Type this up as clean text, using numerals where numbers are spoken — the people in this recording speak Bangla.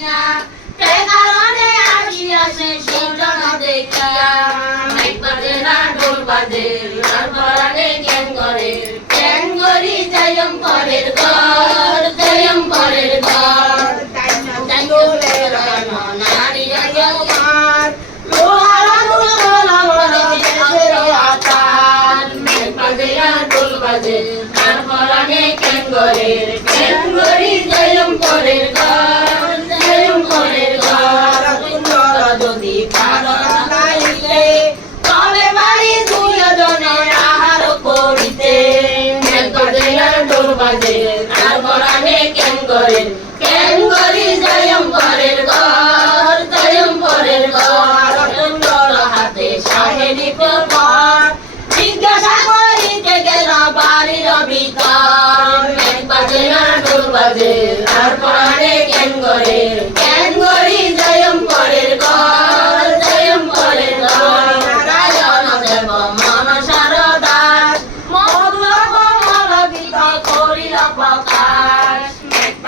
না তাই কারণে আসিয়াছে সূর্য না দেখিয়া মাইক বাজে না ঢোল বাজে তারপর